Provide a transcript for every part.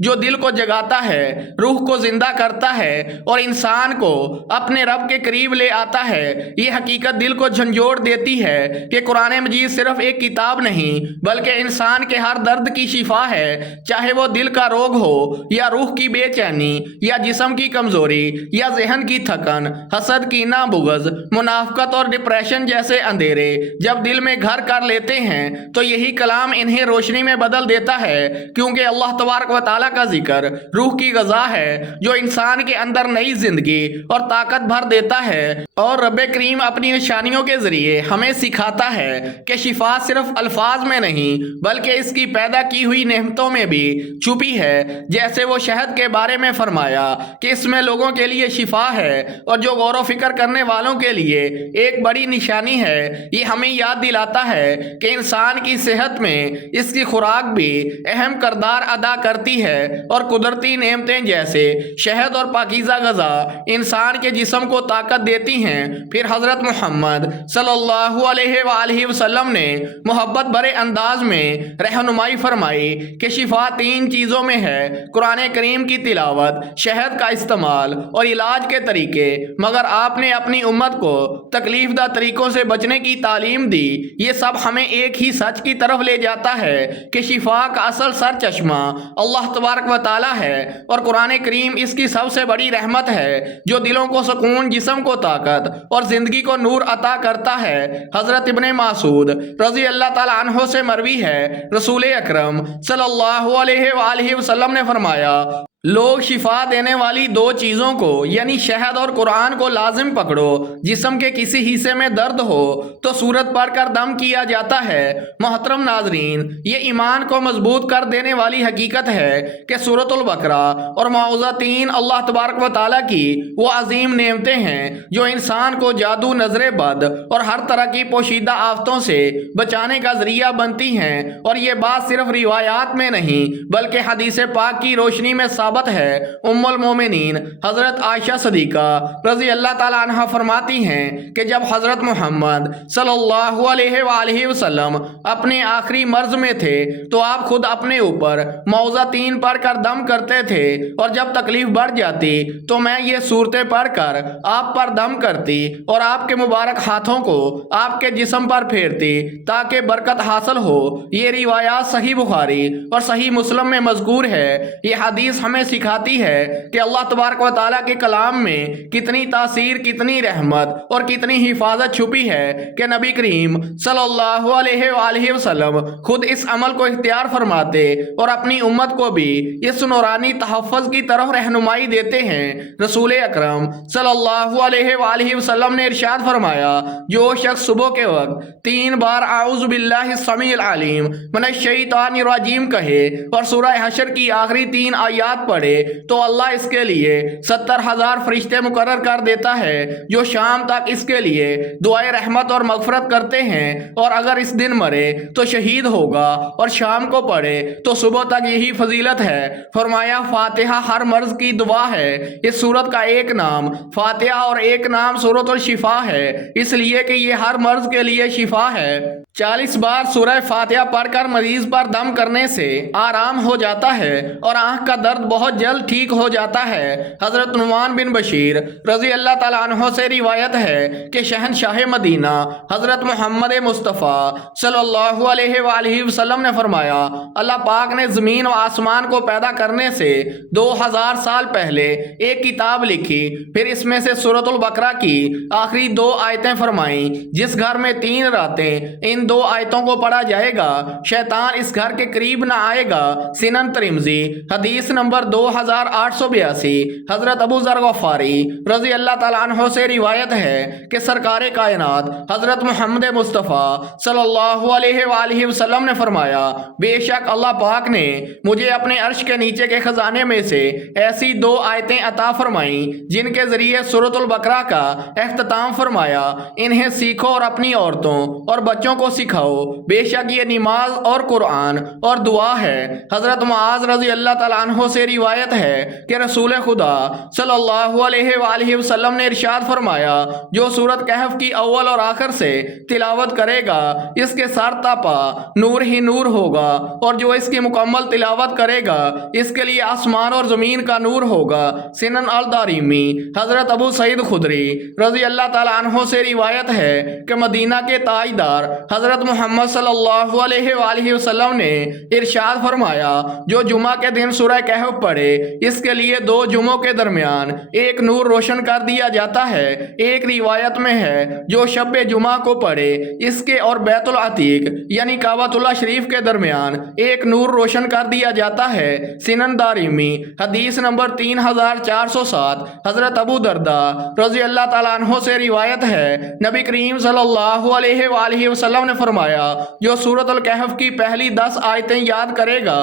جو دل کو جگاتا ہے، روح کو زندہ کرتا ہے اور انسان کو اپنے رب کے قریب لے آتا ہے۔ یہ حقیقت دل کو جھنجھوڑ دیتی ہے کہ قرآن مجید صرف ایک کتاب نہیں بلکہ انسان کے ہر درد کی شفا ہے، چاہے وہ دل کا روگ ہو یا روح کی بے چینی یا جسم کی کمزوری یا ذہن کی تھکن، حسد، کینہ، بغض، منافقت اور ڈپریشن جیسے اندھیرے جب دل میں گھر کر لیتے ہیں تو یہی کلام انہیں روشنی میں بدل دیتا ہے، کیونکہ اللہ تبارک و تعالیٰ کا ذکر روح کی غذا ہے جو انسان کے اندر نئی زندگی اور طاقت بھر دیتا ہے۔ اور رب کریم اپنی نشانیوں کے ذریعے ہمیں سکھاتا ہے کہ شفا صرف الفاظ میں نہیں بلکہ اس کی پیدا کی ہوئی نعمتوں میں بھی چھپی ہے، جیسے وہ شہد کے بارے میں فرمایا کہ اس میں لوگوں کے لیے شفا ہے اور جو غور و فکر کرنے والوں کے لیے ایک بڑی نشانی ہے۔ یہ ہمیں یاد دلاتا ہے کہ انسان کی صحت میں اس کی خوراک بھی اہم کردار ادا کرتی ہے اور قدرتی نعمتیں جیسے شہد اور پاکیزہ غذا انسان کے جسم کو طاقت دیتی ہیں۔ پھر حضرت محمد صلی اللہ علیہ وآلہ وسلم نے محبت بھرے انداز میں رہنمائی فرمائی کہ شفا 3 چیزوں میں ہے: قرآن کریم کی تلاوت، شہد کا استعمال اور علاج کے طریقے۔ مگر آپ نے اپنی امت کو تکلیف دہ طریقوں سے بچنے کی تعلیم دی۔ یہ سب ہمیں ایک ہی سچ کی طرف لے جاتا ہے کہ شفا کا اصل سر چشمہ اللہ تبارک و تعالیٰ ہے اور قرآن کریم اس کی سب سے بڑی رحمت ہے جو دلوں کو سکون، جسم کو طاقت اور زندگی کو نور عطا کرتا ہے۔ حضرت ابن مسعود رضی اللہ تعالیٰ عنہ سے مروی ہے، رسول اکرم صلی اللہ علیہ وآلہ وسلم نے فرمایا، لوگ شفا دینے والی 2 چیزوں کو یعنی شہد اور قرآن کو لازم پکڑو۔ جسم کے کسی حصے میں درد ہو تو سورت پڑھ کر دم کیا جاتا ہے۔ محترم ناظرین، یہ ایمان کو مضبوط کر دینے والی حقیقت ہے کہ سورۃ البقرہ اور معوذتین اللہ تبارک و تعالیٰ کی وہ عظیم نعمتیں ہیں جو انسان کو جادو، نظر بد اور ہر طرح کی پوشیدہ آفتوں سے بچانے کا ذریعہ بنتی ہیں۔ اور یہ بات صرف روایات میں نہیں بلکہ حدیث پاک کی روشنی میں ثابت ہے۔ ام المومنین حضرت عائشہ صدیقہ رضی اللہ تعالیٰ عنہ فرماتی ہیں کہ جب حضرت محمد صلی اللہ علیہ وآلہ وسلم اپنے آخری مرض میں تھے تو آپ خود اپنے اوپر معوذتین پڑھ کر دم کرتے تھے، اور جب تکلیف بڑھ جاتی تو میں یہ صورتیں پڑھ کر آپ پر دم کرتی اور آپ کے مبارک ہاتھوں کو آپ کے جسم پر پھیرتی تاکہ برکت حاصل ہو۔ یہ روایات صحیح بخاری اور صحیح مسلم میں مذکور ہے۔ یہ حدیث ہمیں سکھاتی ہے کہ اللہ تبارک و تعالیٰ کے کلام میں کتنی تاثیر، کتنی رحمت اور کتنی حفاظت چھپی ہے کہ نبی کریم صلی اللہ علیہ وآلہ وسلم خود اس عمل کو اختیار فرماتے اور اپنی امت کو بھی اس نورانی تحفظ کی طرف رہنمائی دیتے ہیں۔ رسول اکرم صلی اللہ علیہ وآلہ وسلم نے ارشاد فرمایا، جو شخص صبح کے وقت 3 بار اعوذ باللہ السمیع العلیم من الشیطان الرجیم کہے اور سورہ حشر کی آخری 3 آیات پڑھے تو اللہ اس کے لیے 70,000 فرشتے مقرر کر دیتا ہے جو شام تک اس کے لیے دعائے رحمت اور مغفرت کرتے ہیں، اور اگر اس دن مرے تو شہید ہوگا اور شام کو پڑھے تو صبح تک یہی فضیلت ہے۔ فرمایا، فاتحہ ہر مرض کی دوا ہے۔ اس سورت کا ایک نام فاتحہ اور ایک نام سورۃ الشفا ہے، اس لیے کہ یہ ہر مرض کے لیے شفا ہے۔ 40 بار سورہ فاتحہ پڑھ کر مریض پر دم کرنے سے آرام ہو جاتا ہے اور آنکھ کا درد بہت جلد ٹھیک ہو جاتا ہے۔ حضرت نعمان بن بشیر رضی اللہ تعالیٰ عنہ سے روایت ہے کہ شہنشاہ مدینہ حضرت محمد مصطفیٰ صلی اللہ علیہ وآلہ وسلم نے فرمایا، اللہ پاک نے زمین و آسمان کو پیدا کرنے سے 2000 سال پہلے ایک کتاب لکھی، پھر اس میں سے سورۃ البقرہ کی آخری 2 آیتیں فرمائیں۔ جس گھر میں 3 راتیں ان 2 آیتوں کو پڑھا جائے گا شیطان اس گھر کے قریب نہ آئے گا۔ سنن ترمذی حدیث نمبر 2882۔ حضرت ابو ذر غفاری رضی اللہ تعالیٰ عنہ سے روایت ہے کہ سرکار کائنات حضرت محمد مصطفیٰ صلی اللہ علیہ وآلہ وسلم نے فرمایا، بے شک اللہ پاک نے مجھے اپنے عرش کے نیچے کے خزانے میں سے ایسی 2 آیتیں عطا فرمائیں جن کے ذریعے سورۃ البقرہ کا اختتام فرمایا، انہیں سیکھو اور اپنی عورتوں اور بچوں کو سکھاؤ، بے شک یہ نماز اور قرآن اور دعا ہے۔ حضرت معاذ رضی اللہ تعالیٰ عنہ سے روایت ہے کہ رسول خدا صلی اللہ علیہ وآلہ وسلم نے ارشاد فرمایا جو سورت کہف کی اول اور آخر سے تلاوت کرے گا اس کے سر تا پا نور ہی نور ہوگا، اور جو اس کی مکمل تلاوت کرے گا اس کے لیے آسمان اور زمین کا نور ہوگا۔ سنن الدارمی۔ حضرت ابو سعید خدری رضی اللہ تعالیٰ عنہ سے روایت ہے کہ مدینہ کے تاجدار حضرت محمد صلی اللہ علیہ وآلہ وسلم نے ارشاد فرمایا جو جمعہ کے دن سورہ کہف پڑھے اس کے لیے 2 جمعوں کے درمیان ایک نور روشن کر دیا جاتا ہے۔ ایک روایت میں ہے جو شب جمعہ کو پڑھے اس کے اور بیت العتیق یعنی کعبۃ اللہ شریف کے درمیان ایک نور روشن کر دیا جاتا ہے۔ سنن دارمی۔ حدیث نمبر 3407۔ حضرت ابو درداء رضی اللہ تعالیٰ عنہ سے روایت ہے نبی کریم صلی اللہ علیہ وآلہ وسلم نے فرمایا جو سورۃ الکہف کی پہلی 10 آیتیں یاد کرے گا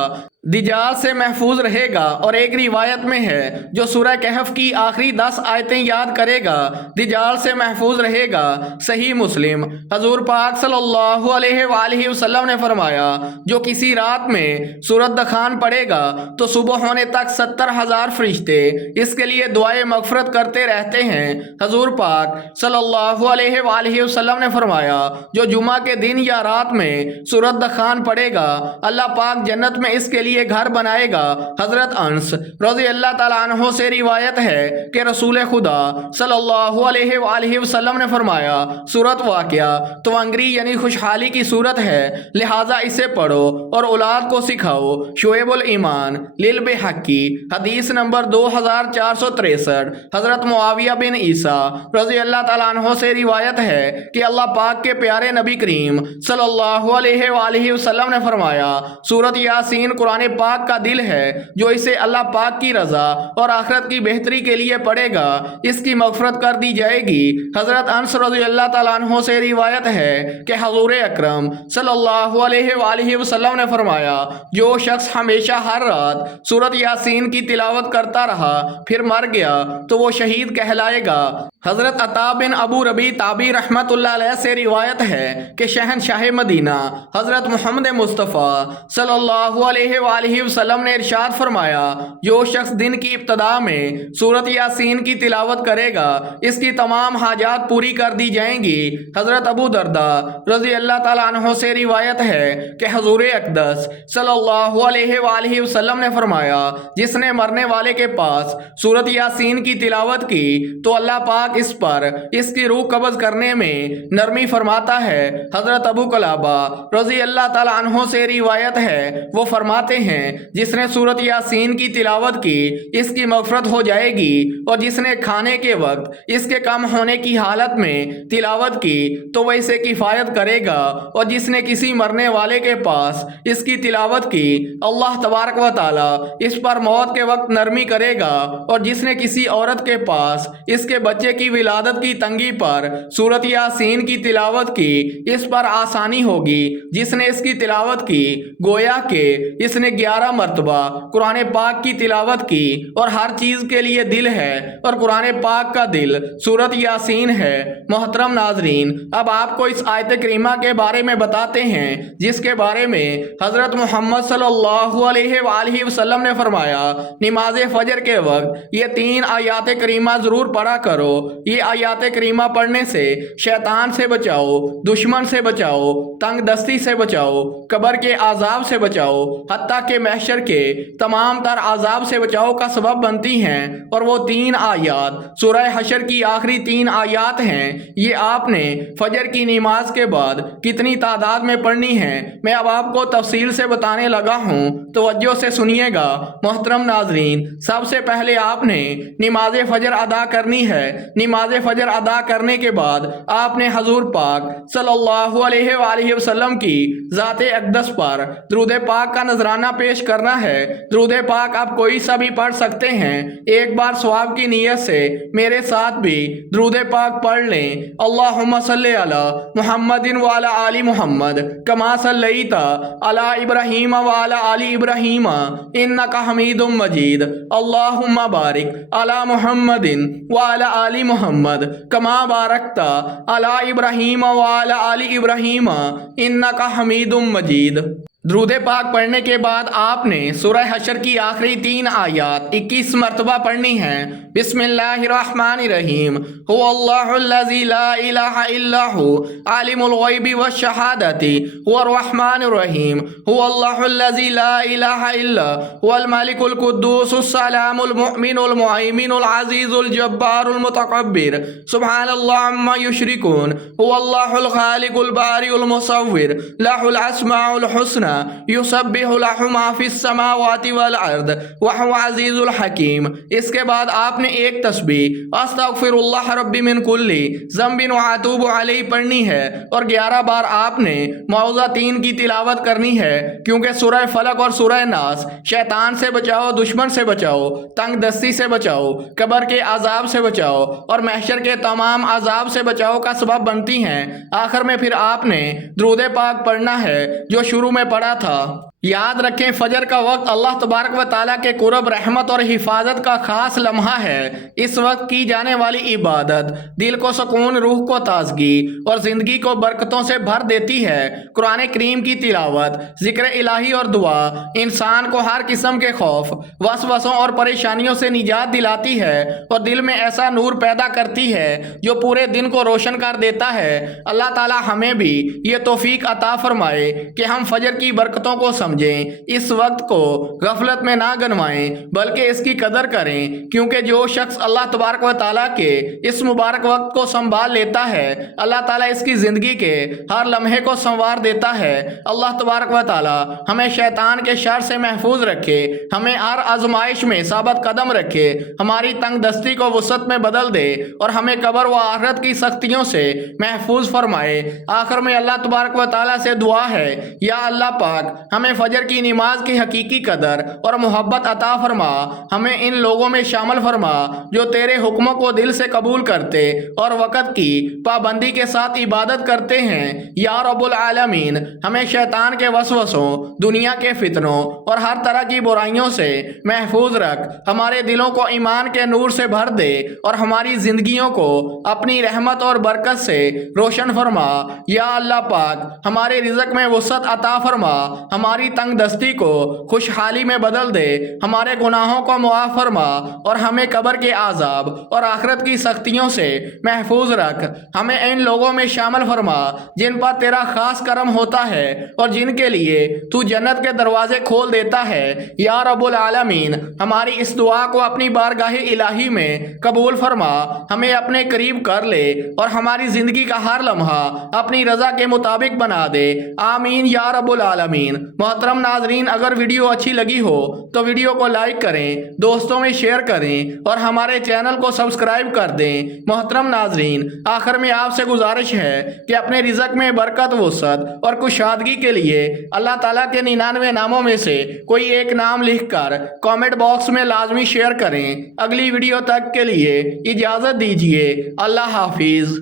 دجال سے محفوظ رہے گا، اور ایک روایت میں ہے جو سورہ کہف کی آخری 10 آیتیں یاد کرے گا دجال سے محفوظ رہے گا۔ صحیح مسلم۔ حضور پاک صلی اللہ علیہ وآلہ وسلم نے فرمایا جو کسی رات میں سورۃ دخان پڑھے گا تو صبح ہونے تک 70,000 فرشتے اس کے لیے دعائے مغفرت کرتے رہتے ہیں۔ حضور پاک صلی اللہ علیہ وآلہ وسلم نے فرمایا جو جمعہ کے دن یا رات میں سورۃ دخان پڑھے گا اللہ پاک جنت میں اس کے لیے گھر بنائے گا۔ حضرت انس رضی اللہ تعالیٰ عنہ سے روایت ہے کہ رسول خدا صلی اللہ علیہ وآلہ وسلم نے فرمایا سورۃ واقعہ توانگری یعنی خوشحالی کی صورت ہے، لہٰذا اسے پڑھو اور اولاد کو سکھاؤ۔ شعیب الایمان للبیہقی۔ حدیث نمبر 2463۔ حضرت معاویہ بن عیسیٰ رضی اللہ تعالیٰ عنہ سے روایت ہے کہ اللہ پاک کے پیارے نبی کریم صلی اللہ علیہ وآلہ وسلم نے فرمایا سورۃ یاسین قرآن پاک کا دل ہے، جو اسے اللہ پاک کی رضا اور آخرت کی بہتری کے لیے پڑھے گا اس کی مغفرت کر دی جائے گی۔ حضرت انس رضی اللہ تعالیٰ عنہ سے روایت ہے کہ حضور اکرم صلی اللہ علیہ وآلہ وسلم نے فرمایا جو شخص ہمیشہ ہر رات سورۃ یاسین کی تلاوت کرتا رہا پھر مر گیا تو وہ شہید کہلائے گا۔ حضرت عطا بن ابو ربیع تابعی رحمت اللہ علیہ سے روایت ہے کہ شہنشاہ مدینہ حضرت محمد مصطفیٰ صلی اللہ علیہ وآلہ وسلم نے ارشاد فرمایا جو شخص دن کی ابتدا میں سورۃ یاسین کی تلاوت کرے گا اس کی تمام حاجات پوری کر دی جائیں گی۔ حضرت ابو درداء رضی اللہ تعالیٰ عنہ سے روایت ہے کہ حضور اقدس صلی اللہ علیہ وآلہ وسلم نے فرمایا جس نے مرنے والے کے پاس سورۃ یاسین کی تلاوت کی تو اللہ پاک اس پر اس کی روح قبض کرنے میں نرمی فرماتا ہے۔ حضرت ابو قلابہ رضی اللہ تعالیٰ عنہ سے روایت ہے وہ فرماتے ہیں جس نے سورۃ یاسین کی تلاوت کی اس کی مغفرت ہو جائے گی، اور جس نے کھانے کے وقت اس کے کم ہونے کی حالت میں تلاوت کی تو وہ اسے کفایت کرے گا، اور جس نے کسی مرنے والے کے پاس اس کی تلاوت کی اللہ تبارک و تعالی اس پر موت کے وقت نرمی کرے گا، اور جس نے کسی عورت کے پاس اس کے بچے کی ولادت کی تنگی پر سورۃ یاسین کی تلاوت کی اس پر آسانی ہوگی۔ جس نے اس کی تلاوت کی گویا کہ اس نے 11 مرتبہ قرآن پاک کی تلاوت کی، اور ہر چیز کے لیے دل ہے اور قرآن پاک کا دل سورۃ یاسین ہے۔ محترم ناظرین، اب آپ کو اس آیت کریمہ کے بارے میں بتاتے ہیں جس کے بارے میں حضرت محمد صلی اللہ علیہ وآلہ وسلم نے فرمایا نماز فجر کے وقت یہ 3 آیات کریمہ ضرور پڑھا کرو۔ یہ آیات کریمہ پڑھنے سے شیطان سے بچاؤ، دشمن سے بچاؤ، تنگ دستی سے بچاؤ، قبر کے عذاب سے بچاؤ، حتیٰ کہ محشر کے تمام تر عذاب سے بچاؤ کا سبب بنتی ہیں۔ اور وہ 3 آیات سورہ حشر کی آخری 3 آیات ہیں۔ یہ آپ نے فجر کی نماز کے بعد کتنی تعداد میں پڑھنی ہے میں اب آپ کو تفصیل سے بتانے لگا ہوں، توجہ سے سنیے گا۔ محترم ناظرین، سب سے پہلے آپ نے نماز فجر ادا کرنی ہے۔ نماز فجر ادا کرنے کے بعد آپ نے حضور پاک صلی اللہ علیہ وآلہ وسلم کی ذات اقدس پر درود پاک کا نذرانہ پیش کرنا ہے۔ درود پاک آپ کوئی سا بھی پڑھ سکتے ہیں۔ ایک بار ثواب کی نیت سے میرے ساتھ بھی درود پاک پڑھ لیں۔ اللہم صلی علی محمد وعلی آل محمد کما صلیت علی ابراہیم وعلی آل ابراہیم انک حمید مجید۔ اللہم بارک علی محمد وعلی آل محمد کما بارکت علی ابراہیم وعلی آل ابراہیم انک حمید مجید۔ درود پاک پڑھنے کے بعد آپ نے سورہ حشر کی آخری 3 آیات 21 مرتبہ پڑھنی ہیں۔ بسم اللہ الرحمن الرحیم هو اللہ الذی لا الہ الا هو عالم الغیب والشہادۃ هو الرحمن الرحیم هو اللہ الذی لا الہ الا هو الملک القدوس السلام المؤمن المہیمن العزیز الجبار المتکبر سبحان اللہ عما یشرکون هو اللہ الخالق البارئ المصور له الاسماء الحسنى یسبح له ما فی السماوات والارض وهو عزیز الحکیم۔ اس کے بعد آپ نے ایک تسبیح استغفر اللہ ربی من کل ذنب واتوب علیہ پڑھنی ہے، اور 11 بار آپ نے معوذتین کی تلاوت کرنی ہے، کیونکہ سورہ فلق اور سورہ ناس شیطان سے بچاؤ، دشمن سے بچاؤ، تنگ دستی سے بچاؤ، قبر کے عذاب سے بچاؤ اور محشر کے تمام عذاب سے بچاؤ کا سبب بنتی ہیں۔ آخر میں پھر آپ نے درود پاک پڑھنا ہے جو شروع میں پڑھا تھا۔ یاد رکھیں فجر کا وقت اللہ تبارک و تعالیٰ کے قرب، رحمت اور حفاظت کا خاص لمحہ ہے۔ اس وقت کی جانے والی عبادت دل کو سکون، روح کو تازگی اور زندگی کو برکتوں سے بھر دیتی ہے۔ قرآن کریم کی تلاوت، ذکر الہی اور دعا انسان کو ہر قسم کے خوف، وسوسوں اور پریشانیوں سے نجات دلاتی ہے اور دل میں ایسا نور پیدا کرتی ہے جو پورے دن کو روشن کر دیتا ہے۔ اللہ تعالیٰ ہمیں بھی یہ توفیق عطا فرمائے کہ ہم فجر کی برکتوں کو سمجھیں، اس وقت کو غفلت میں نہ گنوائیں بلکہ اس کی قدر کریں، کیونکہ جو شخص اللہ تبارک و تعالیٰ کے اس مبارک وقت کو سنبھال لیتا ہے، اللہ تعالیٰ اس کی زندگی کے ہر لمحے کو سنوار دیتا ہے۔ اللہ تبارک و تعالیٰ ہمیں شیطان کے شر سے محفوظ رکھے، ہمیں ہر آزمائش میں ثابت قدم رکھے، ہماری تنگ دستی کو وسعت میں بدل دے اور ہمیں قبر و آخرت کی سختیوں سے محفوظ فرمائے۔ آخر میں اللہ تبارک و تعالیٰ سے دعا ہے، یا اللہ پاک ہمیں فجر کی نماز کی حقیقی قدر اور محبت عطا فرما، ہمیں ان لوگوں میں شامل فرما جو تیرے حکموں کو دل سے قبول کرتے اور وقت کی پابندی کے ساتھ عبادت کرتے ہیں۔ یا رب العالمین ہمیں شیطان کے وسوسوں، دنیا کے فتنوں اور ہر طرح کی برائیوں سے محفوظ رکھ، ہمارے دلوں کو ایمان کے نور سے بھر دے اور ہماری زندگیوں کو اپنی رحمت اور برکت سے روشن فرما۔ یا اللہ پاک ہمارے رزق میں وسعت عطا فرما، ہماری تنگ دستی کو خوشحالی میں بدل دے، ہمارے گناہوں کو معاف فرما اور ہمیں قبر کے عذاب اور آخرت کی سختیوں سے محفوظ رکھ۔ ہمیں ان لوگوں میں شامل فرما جن پر تیرا خاص کرم ہوتا ہے اور جن کے لیے تو جنت کے دروازے کھول دیتا ہے۔ یا رب العالمین ہماری اس دعا کو اپنی بارگاہ الہی میں قبول فرما، ہمیں اپنے قریب کر لے اور ہماری زندگی کا ہر لمحہ اپنی رضا کے مطابق بنا دے۔ آمین یا رب العالمین۔ محترم ناظرین، اگر ویڈیو اچھی لگی ہو تو ویڈیو کو لائک کریں، دوستوں میں شیئر کریں اور ہمارے چینل کو سبسکرائب کر دیں۔ محترم ناظرین، آخر میں آپ سے گزارش ہے کہ اپنے رزق میں برکت، وسعت اور کشادگی کے لیے اللہ تعالیٰ کے 99 ناموں میں سے کوئی ایک نام لکھ کر کامنٹ باکس میں لازمی شیئر کریں۔ اگلی ویڈیو تک کے لیے اجازت دیجیے۔ اللہ حافظ۔